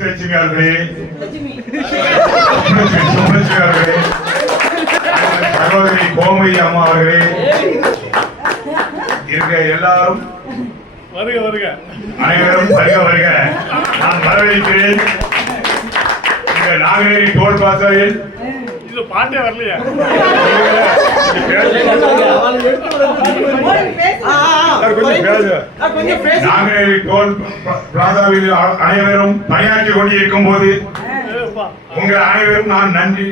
முத்துலட்சுமி அவர்களே, சுமலட்சுமி அவர்களே, சகோதரி கோமதி அம்மா அவர்களே, இருக்க எல்லாரும் வருக வருக, அனைவரும் வருக வருக. நான் வரவேற்கிறேன். இந்த நாகநேரி டோல் பிளாசாவில் இது பாட்டே வரலையா? நாகநேரி டோல் பிளாசாவில் அனைவரும் பணியாற்றி கொண்டிருக்கும் போது உங்கள் அனைவரும் நான் நன்றி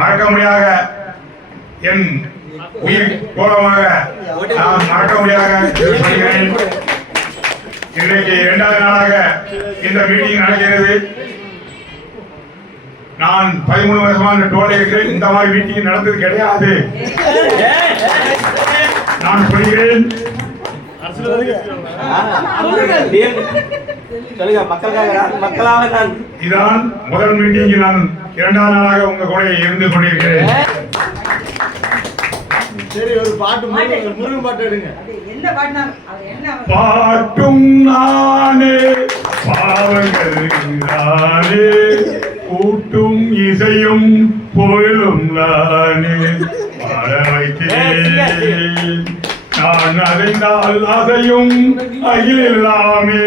மறக்க முடியாத என் உயிர் கோலமாக நான் மறக்க முடியாத சொல்கிறேன். இன்றைக்கு 2வது நாளாக இந்த மீட்டிங் நடக்கிறது. நான் 13 வருஷமான டோல் இருக்கிறேன். இந்த மாதிரி மீட்டிங் நடந்தது கிடையாது. நான் சொல்கிறேன், இதான் முதல் மீட்டிங். நான் 2வது நாளாக உங்க கூட இருந்து கொண்டிருக்கிறேன். சரி, ஒரு பாட்டு முருகன் பாட்டு எடுங்க. பாட்டும் நானே பாவங்கள் நானே, கூட்டும் இசையும் பொருளும் நானே, பாட வைத்தேன் நான் அதைந்தால் அதையும் அகில் எல்லாமே.